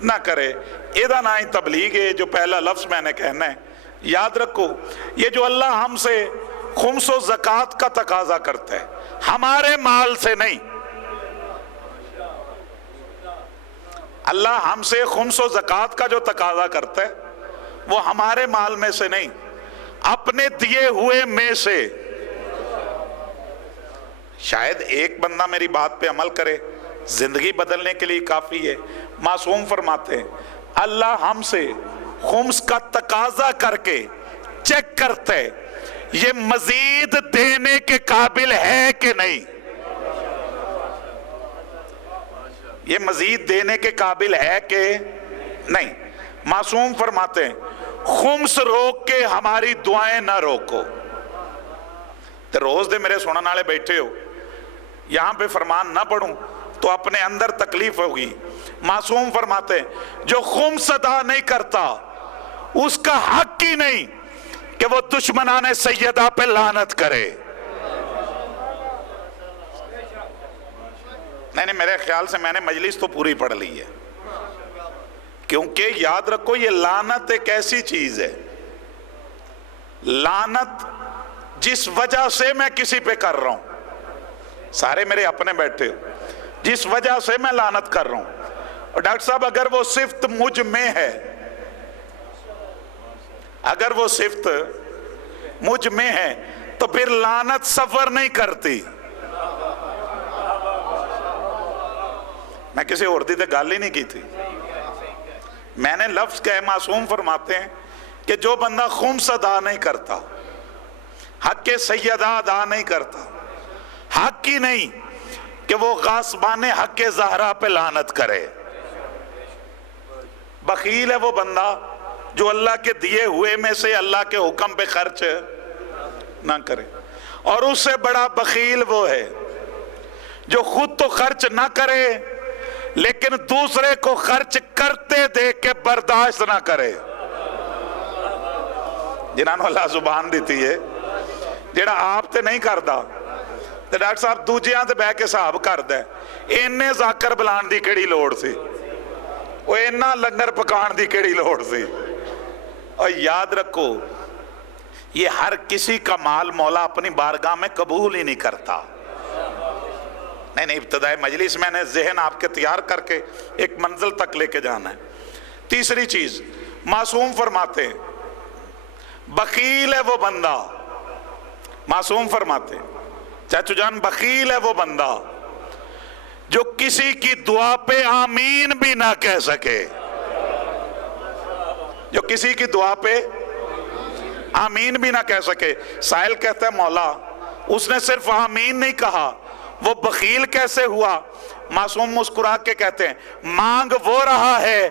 نہ کرے. ادا نہ ہی تبلیغ ہے جو پہلا لفظ میں نے کہنا ہے. یاد رکھو یہ جو اللہ ہم سے خمس و زکوٰۃ کا تقاضا کرتا ہے ہمارے مال سے نہیں. اللہ ہم سے خمس و زکوٰۃ کا جو تقاضا کرتا ہے وہ ہمارے مال میں سے نہیں، اپنے دیے ہوئے میں سے. شاید ایک بندہ میری بات پہ عمل کرے زندگی بدلنے کے لیے کافی ہے. معصوم فرماتے ہیں اللہ ہم سے خمس کا تقاضا کر کے چیک کرتا ہے یہ مزید دینے کے قابل ہے کہ نہیں. یہ مزید دینے کے قابل ہے کہ نہیں. معصوم فرماتے ہیں خمس روک کے ہماری دعائیں نہ روکو. تو روز دے میرے سننے والے بیٹھے ہو، یہاں پہ فرمان نہ پڑھوں تو اپنے اندر تکلیف ہوگی. معصوم فرماتے ہیں جو خمس ادا نہیں کرتا اس کا حق ہی نہیں کہ وہ دشمنان سیدہ پہ لعنت کرے. نہیں میرے خیال سے میں نے مجلس تو پوری پڑھ لی ہے، کیونکہ یاد رکھو یہ لعنت ایک ایسی چیز ہے، لعنت جس وجہ سے میں کسی پہ کر رہا ہوں، سارے میرے اپنے بیٹھے ہو، جس وجہ سے میں لعنت کر رہا ہوں. اور ڈاکٹر صاحب اگر وہ صفت مجھ میں ہے، اگر وہ صفت مجھ میں ہے تو پھر لعنت سفر نہیں کرتی. میں کسی اور دی تے گال ہی نہیں کی تھی، میں نے لفظ کہے. معصوم فرماتے ہیں کہ جو بندہ خمس ادا نہیں کرتا، حق سیدہ ادا نہیں کرتا، حق ہی نہیں کہ وہ غاصبان حق زہرا پہ لعنت کرے. بخیل ہے وہ بندہ جو اللہ کے دیے ہوئے میں سے اللہ کے حکم پہ خرچ نہ کرے. اور اس سے بڑا بخیل وہ ہے جو خود تو خرچ نہ کرے لیکن دوسرے کو خرچ کرتے دیکھ کے برداشت نہ کرے. جنہاں نے اللہ زبان دیتی ہے جیڑا آپ تے نہیں کردا تے ڈاکٹر صاحب دوجیاں تے بہ کے صاحب کردا ہے. اننے ذاکر بلان دی کیڑی لوڑ سی، وہ اننا لنگر پکان دی کیڑی لوڑ سی. اور یاد رکھو یہ ہر کسی کا مال مولا اپنی بارگاہ میں قبول ہی نہیں کرتا. نہیں ابتدائی مجلس میں نے ذہن آپ کے تیار کر کے ایک منزل تک لے کے جانا ہے. تیسری چیز معصوم فرماتے ہیں بخیل ہے وہ بندہ. معصوم فرماتے ہیں چاچو جان بخیل ہے وہ بندہ جو کسی کی دعا پہ آمین بھی نہ کہہ سکے. جو کسی کی دعا پہ آمین بھی نہ کہہ سکے. سائل کہتا ہے مولا اس نے صرف آمین نہیں کہا، وہ بخیل کیسے ہوا؟ معصوم مسکرا کے کہتے ہیں مانگ وہ رہا ہے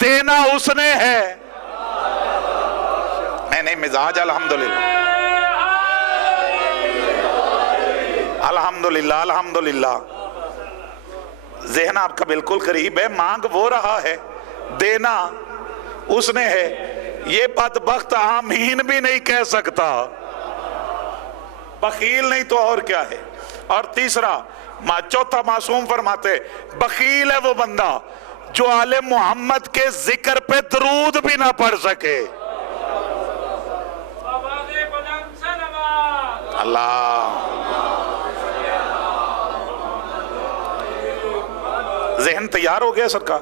دینا اس نے ہے. نہیں مزاج الحمدللہ الحمدللہ الحمدللہ. ذہن آپ کا بالکل قریب ہے. مانگ وہ رہا ہے دینا اس نے ہے. یہ بدبخت آمین بھی نہیں کہہ سکتا. بخیل نہیں تو اور کیا ہے. اور تیسرا چوتھا معصوم فرماتے بخیل ہے وہ بندہ جو آل محمد کے ذکر پہ درود بھی نہ پڑھ سکے. اللہ ذہن تیار ہو گیا سرکار.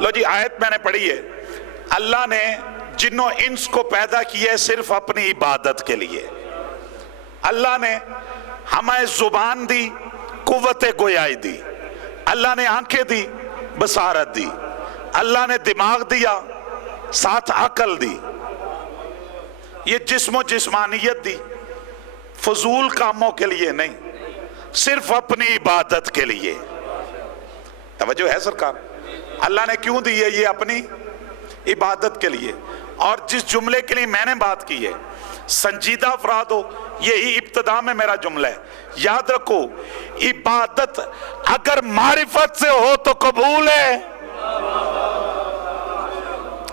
لو جی آیت میں نے پڑھی ہے اللہ نے جن و انس کو پیدا کیا ہے صرف اپنی عبادت کے لیے. اللہ نے ہمیں زبان دی، قوت گویائی دی، اللہ نے آنکھیں دی، بصارت دی، اللہ نے دماغ دیا، ساتھ عقل دی، یہ جسم و جسمانیت دی. فضول کاموں کے لیے نہیں، صرف اپنی عبادت کے لیے. توجہ ہے سرکار؟ اللہ نے کیوں دی ہے یہ اپنی عبادت کے لیے. اور جس جملے کے لیے میں نے بات کی ہے سنجیدہ افراد ہو، یہی ابتدا میں میرا جملہ ہے. یاد رکھو عبادت اگر معرفت سے ہو تو قبول ہے.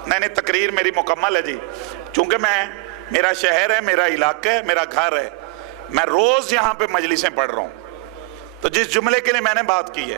نہیں تقریر میری مکمل ہے جی، چونکہ میرا شہر ہے، میرا علاقہ ہے، میرا گھر ہے، میں روز یہاں پہ مجلسیں پڑھ رہا ہوں. تو جس جملے کے لیے میں نے بات کی ہے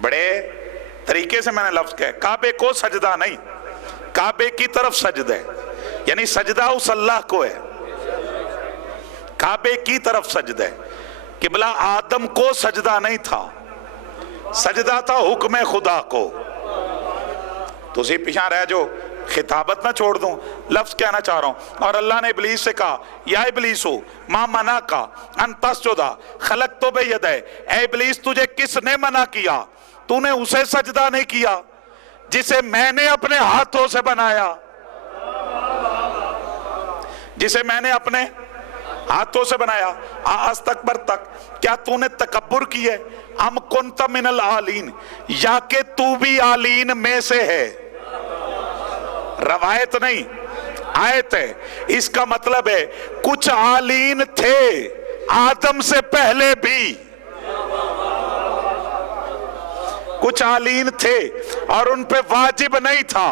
بڑے طریقے سے میں نے لفظ کہا، کعبے کو سجدہ نہیں، کعبے کی طرف سجدہ ہے، یعنی سجدہ اس اللہ کو ہے، کعبے کی طرف سجدہ ہے۔ قبلہ آدم کو سجدہ نہیں تھا، سجدہ تھا حکم خدا کو۔ تو اسی پیچھے رہ جو خطابت نہ چھوڑ دوں، لفظ کہنا چاہ رہا ہوں۔ اور اللہ نے ابلیس سے کہا یا ابلیسو ما منع کا ان تسجدا خلقت بیدی، اے ابلیس تجھے کس نے منع کیا، تو نے اسے سجدہ نہیں کیا جسے میں نے اپنے ہاتھوں سے بنایا، جسے میں نے اپنے ہاتھوں سے بنایا۔ استکبر تک، کیا تو نے تکبر کی ہے، ام کنت من العالین، یا کہ تو بھی عالین میں سے ہے۔ روایت نہیں، آیت ہے۔ اس کا مطلب ہے کچھ عالین تھے آدم سے پہلے بھی، کچھ عالین تھے اور ان پہ واجب نہیں تھا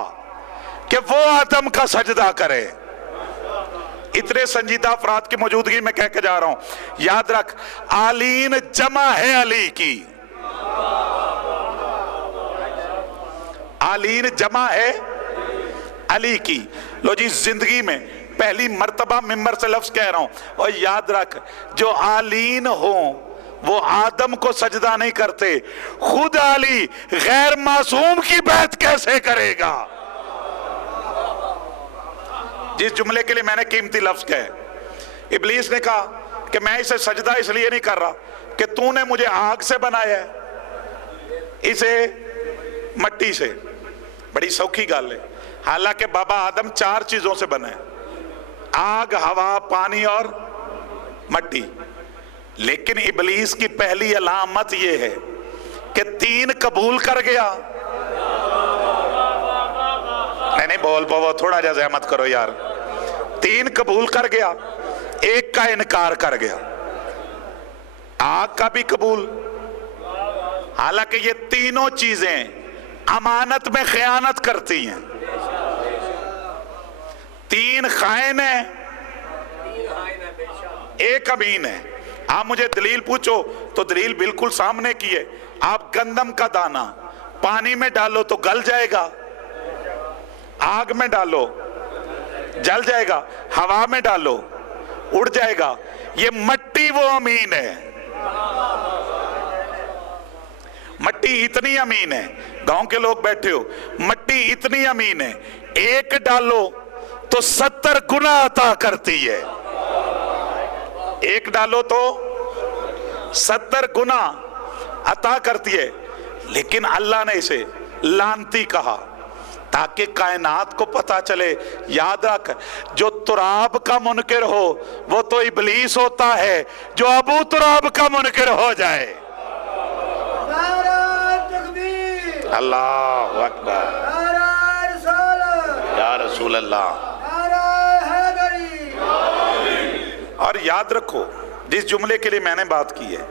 کہ وہ آدم کا سجدہ کرے۔ اتنے سنجیدہ افراد کی موجودگی میں کہہ کے جا رہا ہوں، یاد رکھ عالین جمع ہے علی کی، عالین جمع ہے علی کی۔ لو جی، زندگی میں پہلی مرتبہ ممبر سے لفظ کہہ رہا ہوں، اور یاد رکھ جو عالین ہوں وہ آدم کو سجدہ نہیں کرتے، خود علی غیر معصوم کی بیعت کیسے کرے گا؟ جس جملے کے لیے میں نے قیمتی لفظ کہے، ابلیس نے کہا کہ میں اسے سجدہ اس لیے نہیں کر رہا کہ تو نے مجھے آگ سے بنایا ہے، اسے مٹی سے۔ بڑی سوکھی گل ہے، حالانکہ بابا آدم 4 چیزوں سے بنے، آگ، ہوا، پانی اور مٹی۔ لیکن ابلیس کی پہلی علامت یہ ہے کہ 3 قبول کر گیا۔ نہیں بول پاؤ، تھوڑا جا زحمت کرو یار۔ 3 قبول کر گیا، 1 کا انکار کر گیا۔ آگ کا بھی قبول، حالانکہ یہ تینوں چیزیں امانت میں خیانت کرتی ہیں۔ 3 خائن ہیں، 1 امین ہے۔ آپ مجھے دلیل پوچھو تو دلیل بالکل سامنے کی ہے۔ آپ گندم کا دانہ پانی میں ڈالو تو گل جائے گا، آگ میں ڈالو جل جائے گا، ہوا میں ڈالو اڑ جائے گا۔ یہ مٹی وہ امین ہے، مٹی اتنی امین ہے، گاؤں کے لوگ بیٹھے ہو، مٹی اتنی امین ہے 1 ڈالو تو 70 گنا عطا کرتی ہے، 1 ڈالو تو 70 گنا عطا کرتی ہے۔ لیکن اللہ نے اسے لعنتی کہا تاکہ کائنات کو پتہ چلے۔ یاد رکھ، جو تراب کا منکر ہو وہ تو ابلیس ہوتا ہے، جو ابو تراب کا منکر ہو جائے۔ اللہ اکبر، یا رسول اللہ۔ اور یاد رکھو، جس جملے کے لیے میں نے بات کی ہے،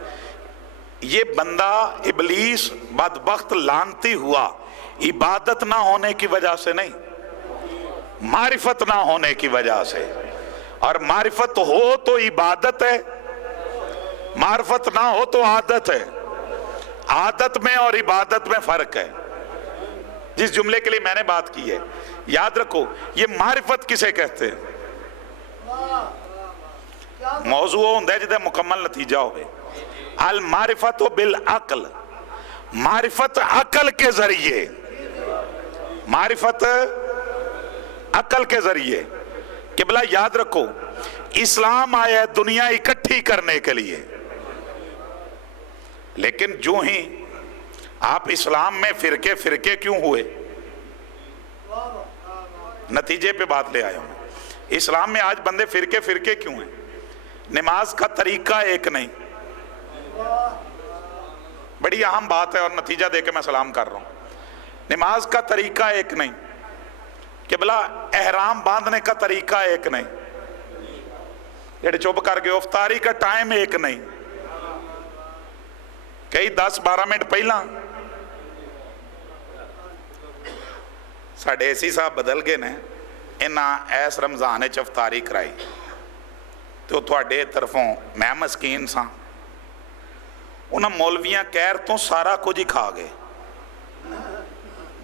یہ بندہ ابلیس بدبخت لعنتی ہوا عبادت نہ ہونے کی وجہ سے نہیں، معرفت نہ ہونے کی وجہ سے۔ اور معرفت ہو تو عبادت ہے، معرفت نہ ہو تو عادت ہے۔ عادت میں اور عبادت میں فرق ہے۔ جس جملے کے لیے میں نے بات کی ہے، یاد رکھو یہ معرفت کسے کہتے ہیں؟ موضوع ہوندہ ہے جدہ مکمل نتیجہ ہوئے۔ المعرفت بالعقل، معرفت عقل کے ذریعے، معرفت عقل کے ذریعے۔ قبلہ یاد رکھو، اسلام آیا ہے دنیا اکٹھی کرنے کے لیے، لیکن جو ہی آپ اسلام میں فرقے کیوں ہوئے؟ نتیجے پہ بات لے آیا ہوں۔ اسلام میں آج بندے فرقے کیوں ہیں؟ نماز کا طریقہ ایک نہیں۔ بڑی اہم بات ہے اور نتیجہ دے کے میں سلام کر رہا ہوں۔ نماز کا طریقہ ایک نہیں، قبلہ احرام باندھنے کا طریقہ ایک نہیں، جڑے چپ کر گئے افطاری کا ٹائم ایک نہیں، کئی 10-12 منٹ پہلا ساڑھے ایسی صاحب بدل گئے نے، انہاں ایس رمضان وچ افطاری کرائی تو تھوڑے طرفوں میں مسکین ساں، انہاں مولویاں کہر تو سارا کچھ ہی کھا گئے۔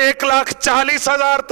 1,40,000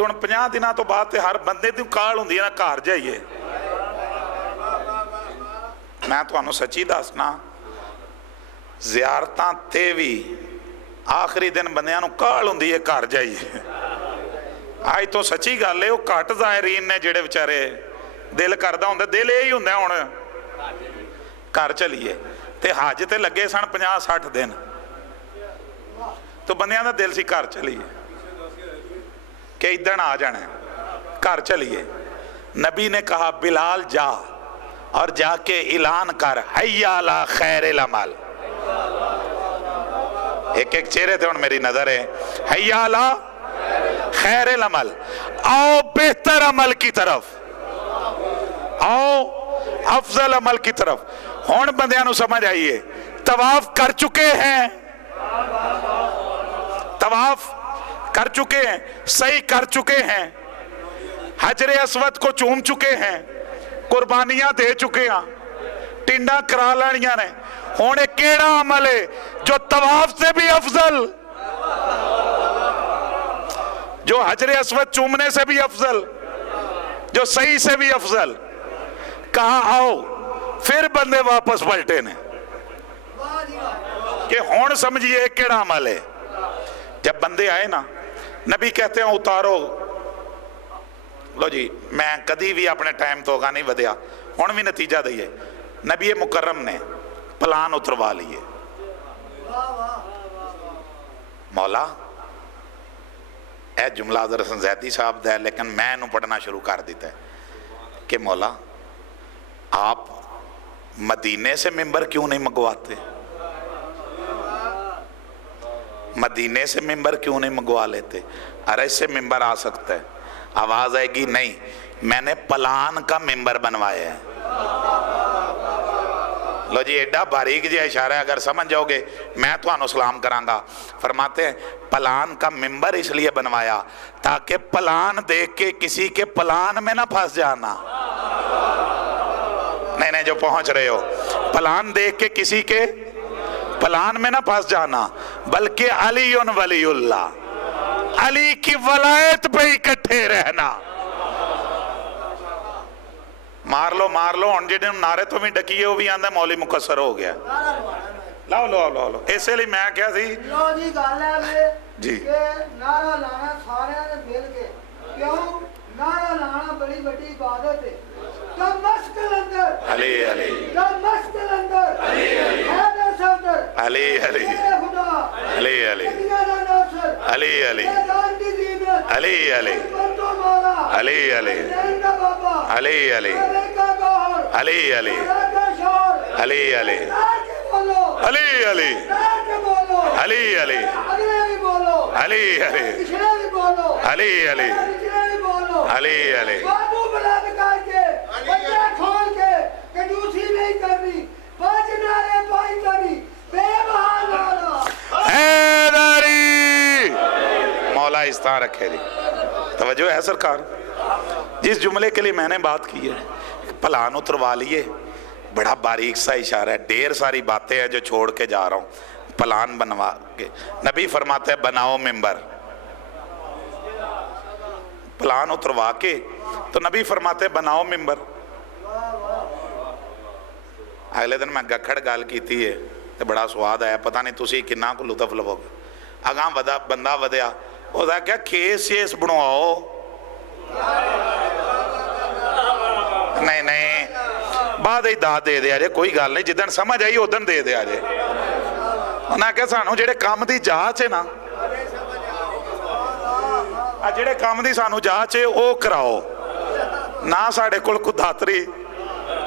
تو ہن 50 دنوں تو بعد تے ہر بندے دی کال ہوندی ہے نا گھر جائیے. میں تمہیں سچی دسنا زیارتاں تے بھی آخری دن بندیاں نو کال ہوندی ہے گھر جائیے. آج تو سچی گل ہے وہ گھٹ ظاہرین نے جڑے بیچارے دل کردا ہوندا دل یہی ہوندا ہن گھر چلیے. تے حج تے لگے سن 50-60 دن تو بندیاں دا دل سی گھر چلیے کہ ادھر آ جانا ہے گھر چلیے. نبی نے کہا بلال جا اور جا کے اعلان کر حی علی خیر العمل. ایک ایک چہرے تھے ان میری نظر ہے. حی علی خیر العمل, آؤ بہتر عمل کی طرف, آؤ افضل عمل کی طرف. ہون بندیاں نو سمجھ آئیے طواف کر چکے ہیں, طواف کر چکے ہیں, صحیح کر چکے ہیں, حجر اسود کو چوم چکے ہیں, قربانیاں دے چکے ہیں, ٹنڈا کرا لانیاں نے. ہونے کیڑا عمل ہے جو طواف سے بھی افضل, جو حجر اسود چومنے سے بھی افضل, جو صحیح سے بھی افضل. کہاں آؤ, پھر بندے واپس پلٹے نے کہ ہون سمجھئے کیڑا عمل ہے. جب بندے آئے نا نبی کہتے ہیں اتارو. لو جی میں کدی بھی اپنے ٹائم تو ہوگا نہیں ودیا, ہون بھی نتیجہ دئیے. نبی مکرم نے پلان اتروا لیے. مولا اے جملہ حضرت حسن زیدی صاحب دے لیکن میں انہوں پڑھنا شروع کر دیتا ہے کہ مولا آپ مدینے سے ممبر کیوں نہیں منگواتے, مدینے سے ممبر کیوں نہیں منگوا لیتے. ارے اس سے ممبر آ سکتا ہے, آواز آئے گی نہیں, میں نے پلان کا ممبر بنوایا ہے. لو جی ایڈا باریک جی اشارہ ہے, اگر سمجھ جاؤ گے میں تو انہوں سلام کرانگا. فرماتے ہیں پلان کا ممبر اس لیے بنوایا تاکہ پلان دیکھ کے کسی کے پلان میں نہ پھنس جانا. نہیں نہیں جو پہنچ رہے ہو, پلان دیکھ کے کسی کے پلان میں نہ پھنس جانا, بلکہ علی ولی اللہ, علی کی ولایت پہ اکٹھے رہنا. مار لو ہن جڑے نعرے تو بھی ڈکیے وہ بھی آندا مولی مقصر ہو گیا. لاؤ لو لو لو اسی لیے میں کیا سی لو جی گل ہے جی کہ نعرہ لانا سارے نے مل کے, کیوں نعرہ لانا بڑی بڑی عبادت ہے. دمشق اندر علی علی, دمشق اندر علی حیدر صدر علی علی, خدا علی علی, علی علی, علی علی, علی علی, علی علی, علی علی, علی علی, علی علی, علی علی, علی علی, علی علی, علی علی. بابو بلند کر کے بچہ کھول کے کنجوسی نہیں کرنی, پانچ نعرے پائی کرنی, بے بہا نعرہ حیدری. مولا استاں رکھے دی. توجہ ہے سرکار, جس جملے کے لیے میں نے بات کی ہے پلان اتروا لیے, بڑا باریک سا اشارہ ہے, ڈھیر ساری باتیں ہیں جو چھوڑ کے جا رہا ہوں. پلان بنوا کے نبی فرماتے ہیں بناؤ ممبر. پلان اتروا کے تو نبی فرماتے ہیں بناؤ ممبر. اگلے دن میں گکھڑ گال کی تھی ہے تو بڑا سواد آیا, پتہ نہیں تسی کنہ کو لطف لو گے. اگاں بندہ ودیا وہ دا کیا کھیس شیس بنواؤ. نہیں نہیں بعد ہی دا دے دے آجے, کوئی گال نہیں, جدن سمجھ آئی ادن دے دے آجے. انہاں کہا سانو جڑے کام دی جاچ ہے نا, جڑے کام دی سانو جاچ ہے او کراؤ, نہ ساڑے کل کو دھاتری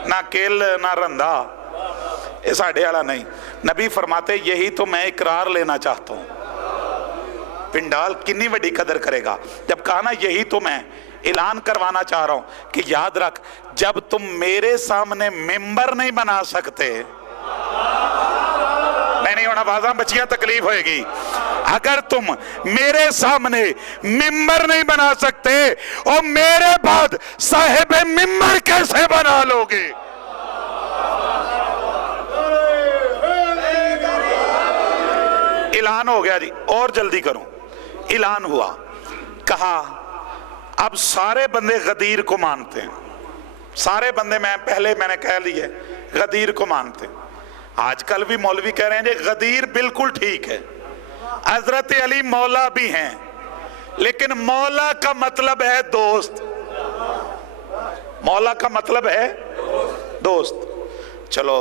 نہ کیل نہ رندہ, یہ ساڑے والا نہیں. نبی فرماتے یہی تو میں اقرار لینا چاہتا ہوں. پنڈال کنی وڈی قدر کرے گا جب کہا نا یہی تو میں اعلان کروانا چاہ رہا ہوں کہ یاد رکھ جب تم میرے سامنے ممبر نہیں بنا سکتے, نہیں ہونا بازاں بچیاں تکلیف ہوئے گی, اگر تم میرے سامنے ممبر نہیں بنا سکتے اور میرے بعد صاحب ممبر کیسے بنا لو گے. اعلان ہو گیا جی, اور جلدی کروں. اعلان ہوا, کہا اب سارے بندے غدیر کو مانتے ہیں، سارے بندے، میں نے کہہ لیے غدیر کو مانتے ہیں۔ آج کل بھی مولوی کہہ رہے ہیں کہ غدیر بالکل ٹھیک ہے، حضرت علی مولا بھی ہیں، لیکن مولا کا مطلب ہے دوست، مولا کا مطلب ہے دوست۔ چلو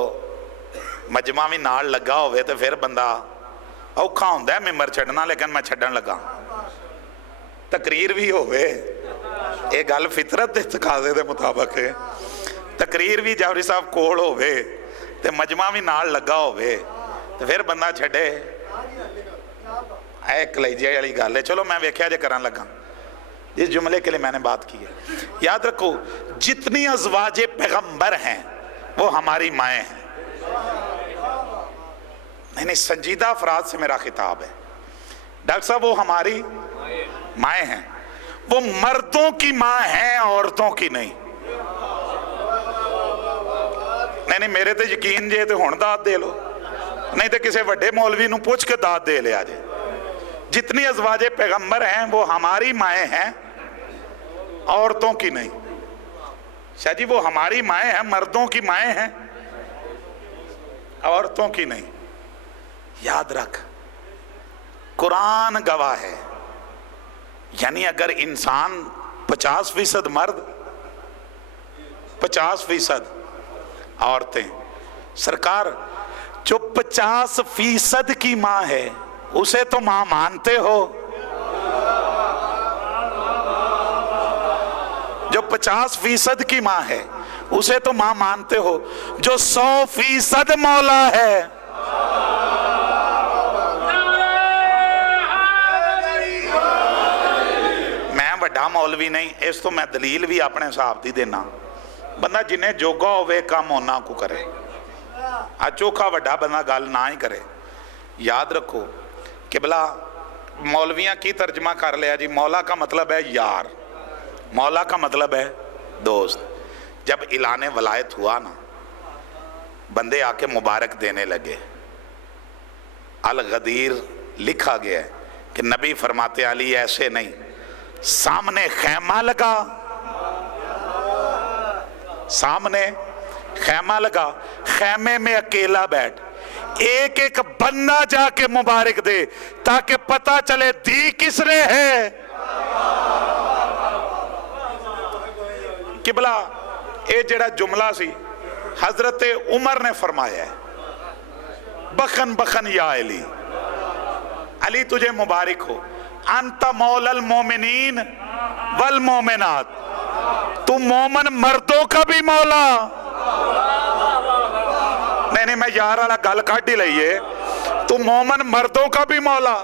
مجمع بھی نال لگا ہوئے تو پھر بندہ اوکھا ہوندہ ہے ممبر چھڑنا، لیکن میں چھڑن لگا، تقریر بھی ہوئے، ایک گل فطرت دے تقاضے دے مطابق ہے، تقریر بھی جاوری صاحب کول ہوئے تے مجمع بھی نال لگا ہوئے تو پھر بندہ چھڑے، ایک کلیجے والی گل ہے۔ چلو میں ویکھیا جے کرن لگا، جس جملے کے لیے میں نے بات کی ہے، یاد رکھو جتنی ازواج پیغمبر ہیں وہ ہماری مائیں ہیں۔ نہیں سنجیدہ افراد سے میرا خطاب ہے، ڈاکٹر صاحب وہ ہماری مائیں ہیں، وہ مردوں کی ماں ہیں، عورتوں کی نہیں۔ نہیں میرے تے یقین جے تے ہن داد دے لو، نہیں تے کسے وڈے مولوی نو پوچھ کے داد دے لیا جے۔ جتنی ازواج پیغمبر ہیں وہ ہماری مائیں ہیں، عورتوں کی نہیں۔ شاہ جی وہ ہماری مائیں ہیں، مردوں کی مائیں ہیں، عورتوں کی نہیں۔ یاد رکھ قرآن گواہ ہے، یعنی اگر انسان 50% مرد 50% عورتیں، سرکار جو 50% کی ماں ہے اسے تو ماں مانتے ہو، جو 50% کی ماں ہے اسے تو ماں مانتے ہو، جو 100% مولا ہے میں بڑا مولوی نہیں، اس تو میں دلیل بھی اپنے صاحب دی دینا، بندہ جنہیں جوگا ہوئے کام ہونا کو کرے، چوکھا وڈا بندہ گال نہ ہی کرے۔ یاد رکھو قبلہ مولویاں کی ترجمہ کر لیا جی، مولا کا مطلب ہے یار، مولا کا مطلب ہے دوست۔ جب اعلان ولایت ہوا نا، بندے آ کے مبارک دینے لگے، الغدیر لکھا گیا ہے کہ نبی فرماتے علی ایسے نہیں، سامنے خیمہ لگا، سامنے خیمہ لگا، خیمے میں اکیلا بیٹھ، ایک ایک بندہ جا کے مبارک دے تاکہ پتہ چلے دی کس نے ہے۔ قبلہ اے جڑا جملہ سی حضرت عمر نے فرمایا ہے، بخن بخن یا علی، علی تجھے مبارک ہو، انت مولا المومنین والمومنات، تو مومن مردوں کا بھی مولا۔ نہیں میں یار والا گل کٹ ہی لئیے، تو مومن مردوں کا بھی مولا،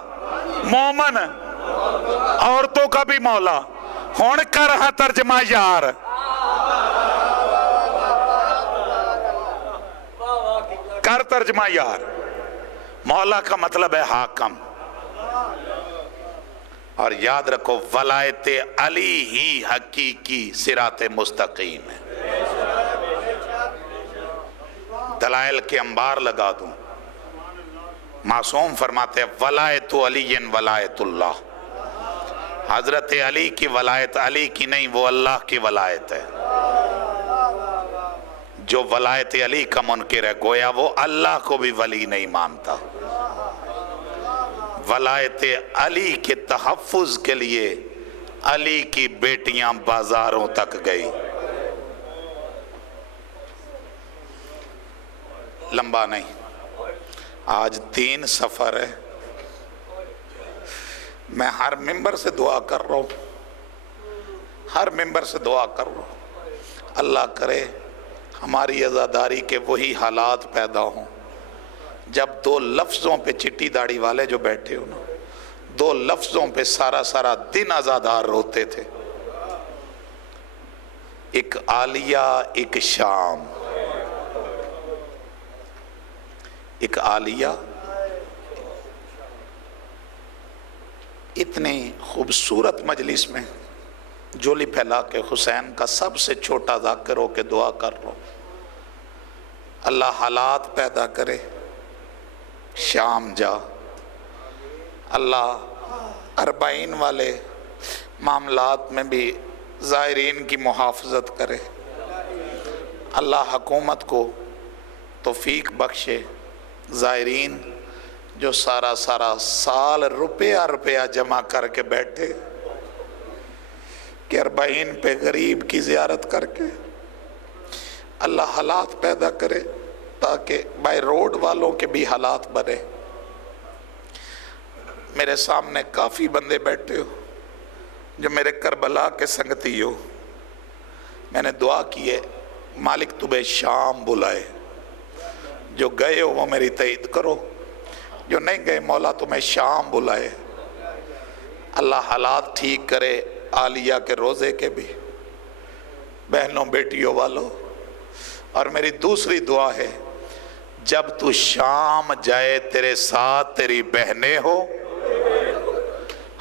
مومن عورتوں کا بھی مولا۔ ہون کر ہاں ترجمہ یار، کر ترجمہ یار۔ مولا کا مطلب ہے حاکم، اور یاد رکھو ولایت علی ہی حقیقی صراط مستقیم ہے۔ دلائل کے انبار لگا دوں، معصوم فرماتے ہیں ولایت علی ولایت اللہ، حضرت علی کی ولایت علی کی نہیں، وہ اللہ کی ولایت ہے۔ جو ولایت علی کا منکر ہے گویا وہ اللہ کو بھی ولی نہیں مانتا۔ ولایت علی کے تحفظ کے لیے علی کی بیٹیاں بازاروں تک گئی۔ لمبا نہیں، آج 3 سفر ہے، میں ہر ممبر سے دعا کر رہا ہوں، ہر ممبر سے دعا کر رہا ہوں، اللہ کرے ہماری عزاداری کے وہی حالات پیدا ہوں جب 2 لفظوں پہ چٹی داڑھی والے جو بیٹھے ہو نا، 2 لفظوں پہ سارا دن عزادار روتے تھے، ایک عالیہ ایک شام، ایک عالیہ، اتنی خوبصورت مجلس میں جولی پھیلا کے حسین کا سب سے چھوٹا ذاکر ہو کے دعا کر رہا ہوں، اللہ حالات پیدا کرے، شام جا، اللہ 40 والے معاملات میں بھی زائرین کی محافظت کرے، اللہ حکومت کو توفیق بخشے، زائرین جو سارا سال روپیہ جمع کر کے بیٹھے کہ 40 پہ غریب کی زیارت کر کے، اللہ حالات پیدا کرے تاکہ بائی روڈ والوں کے بھی حالات بنے۔ میرے سامنے کافی بندے بیٹھے ہو جو میرے کربلا کے سنگتی ہو، میں نے دعا کی ہے مالک تمہیں شام بلائے، جو گئے ہو وہ میری تائید کرو، جو نہیں گئے مولا تمہیں شام بلائے، اللہ حالات ٹھیک کرے عالیہ کے روزے کے بھی، بہنوں بیٹیوں والوں۔ اور میری دوسری دعا ہے جب تو شام جائے تیرے ساتھ تیری بہنیں ہو،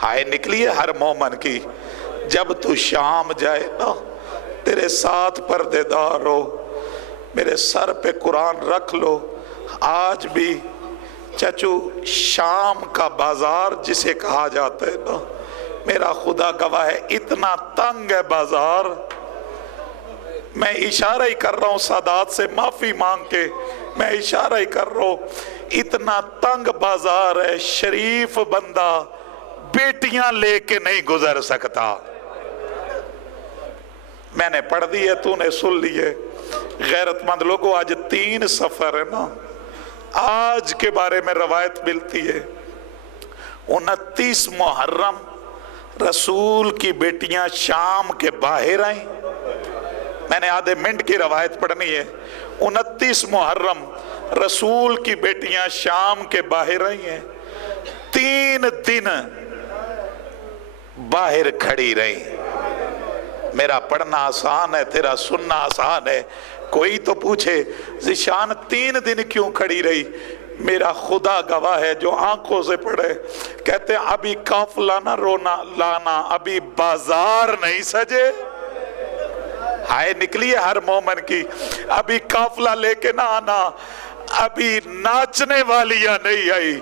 ہائے نکلی ہے ہر مومن کی، جب تو شام جائے نا تیرے ساتھ پردے دار ہو، میرے سر پہ قرآن رکھ لو۔ آج بھی چچو شام کا بازار جسے کہا جاتا ہے نا، میرا خدا گواہ ہے اتنا تنگ ہے بازار، میں اشارہ ہی کر رہا ہوں، سادات سے معافی مانگ کے میں اشارہ ہی کر رہا ہوں، اتنا تنگ بازار ہے، شریف بندہ بیٹیاں لے کے نہیں گزر سکتا۔ میں نے پڑھ دی ہے، تو نے سن لیے۔ غیرت مند لوگوں آج 3 سفر ہے نا، آج کے بارے میں روایت ملتی ہے 29 محرم رسول کی بیٹیاں شام کے باہر آئیں، میں نے آدھے منٹ کی روایت پڑھنی ہے، 29 محرم رسول کی بیٹیاں شام کے باہر آئی ہیں، 3 دن باہر کھڑی رہی۔ میرا پڑھنا آسان ہے، تیرا سننا آسان ہے، کوئی تو پوچھے ذیشان 3 دن کیوں کھڑی رہی؟ میرا خدا گواہ ہے جو آنکھوں سے پڑھے، کہتے ہیں ابھی قافلہ نہ رونا لانا، ابھی بازار نہیں سجے، ہائے نکلی ہے ہر مومن کی، ابھی قافلہ لے کے نہ آنا، ابھی ناچنے والیاں نہیں آئی۔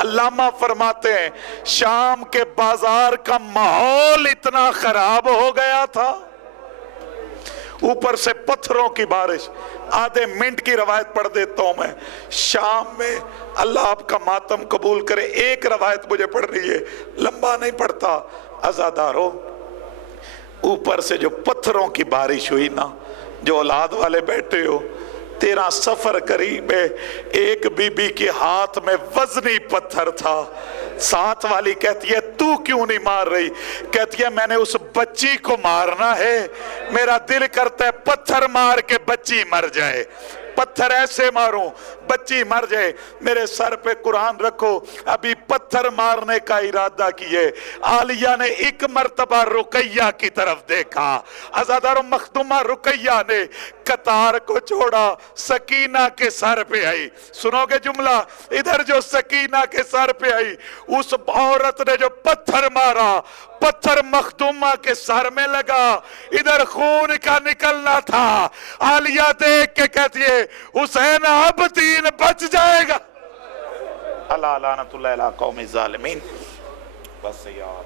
علامہ فرماتے ہیں شام کے بازار کا ماحول اتنا خراب ہو گیا تھا، اوپر سے پتھروں کی بارش۔ آدھے منٹ کی روایت پڑھ دیتا ہوں میں، شام میں اللہ آپ کا ماتم قبول کرے، ایک روایت مجھے پڑھ رہی ہے، لمبا نہیں پڑھتا، عزادارو، اوپر سے جو پتھروں کی بارش ہوئی نا، جو اولاد والے بیٹھے ہو، 13 سفر قریب ہے، ایک بی بی کے ہاتھ میں وزنی پتھر تھا، ساتھ والی کہتی ہے تو کیوں نہیں مار رہی؟ کہتی ہے میں نے اس بچی کو مارنا ہے، میرا دل کرتا ہے پتھر مار کے بچی مر جائے، پتھر ایسے ماروں بچی مر جائے۔ میرے سر پہ قرآن رکھو، ابھی پتھر مارنے کا ارادہ کیے، عالیہ نے ایک مرتبہ رقیہ کی طرف دیکھا، عزادار مخدومہ رقیہ نے قطار کو چھوڑا، سکینہ کے سر پہ آئی۔ سنو گے جملہ، ادھر جو سکینہ کے سر پہ آئی، اس عورت نے جو پتھر مارا، پتھر مخدومہ کے سر میں لگا، ادھر خون کا نکلنا تھا، عالیہ دیکھ کے کہتی ہے حسین اب 3 بچ جائے گا۔ اللہ لعنت اللہ علی قوم الظالمین۔ بس یار